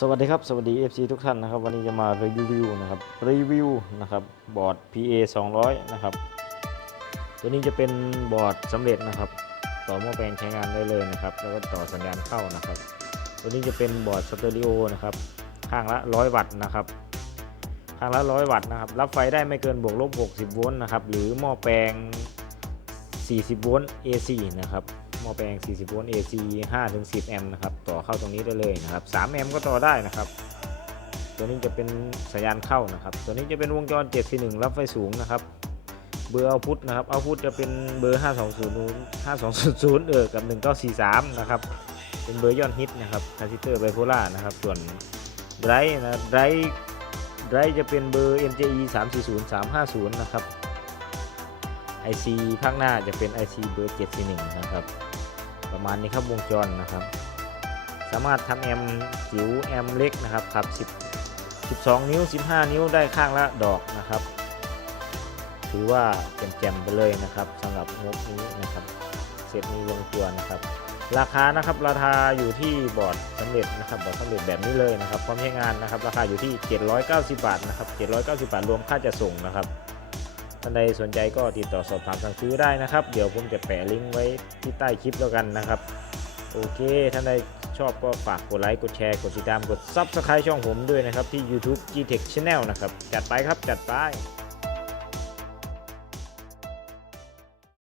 สวัสดีครับ สวัสดี FC ทุกท่านนะครับ วันนี้จะมารีวิวนะครับรีวิวนะครับบอร์ด PA 200 นะครับ ตัวนี้จะเป็นบอร์ดสำเร็จนะครับ ต่อหม้อแปลงใช้งานได้เลยนะครับ แล้วก็ต่อสัญญาณเข้านะครับ ตัวนี้จะเป็นบอร์ดสเตอริโอนะครับข้างละ 100 วัตต์นะครับข้างละ 100 วัตต์นะครับ รับไฟได้ไม่เกินบวกลบ 60 โวลต์นะครับหรือหม้อแปลง 40 โวลต์ AC นะครับ หม้อแปลง 40 โวลต์ AC 5-10 แอมป์นะครับ ต่อเข้าตรงนี้ได้เลยนะครับ 3 แอมป์ก็ต่อได้นะครับ ตัวนี้จะเป็นสัญญาณเข้านะครับ ตัวนี้จะเป็นวงจร 741 รับไฟสูงนะครับ เบอร์เอาพุทนะครับ เอาพุทจะเป็นเบอร์ 5200 5200 เออ กับ 1943 นะครับ เป็นเบอร์ยอดฮิตนะครับคาซิเตอร์ไบโพล่านะครับ ส่วนไดร์นะไดร์ไดร์จะเป็นเบอร์ MJE 340 350 นะครับ IC ข้างหน้าจะเป็น IC เบอร์741นะครับ ประมาณนี้ครับวงจรนะครับ สามารถทำแอมจิ๋วแอมเล็กนะครับขับ 10 12 นิ้ว 15 นิ้วได้ข้างละดอกนะครับ ถือว่าแจ่มๆไปเลยนะครับสำหรับงบนี้นะครับเสร็จนี้ลงตัวนะครับ ราคานะครับราคาอยู่ที่บอร์ดสำเร็จนะครับบอร์ดสำเร็จแบบนี้เลยนะครับพร้อมใช้งานนะครับ ราคาอยู่ที่ 790 บาทนะครับ790 บาทรวมค่าจะส่งนะครับ ท่านใดสนใจก็ติดต่อสอบถามสั่งซื้อได้นะครับ เดี๋ยวผมจะแปะลิงก์ไว้ที่ใต้คลิปแล้วกันนะครับ โอเค ท่านใดชอบก็ฝากกดไลค์ กดแชร์ กดติดตาม กด Subscribe ช่องผมด้วยนะครับ ที่ YouTube Gtech Channel นะครับ จัดไปครับ จัดไป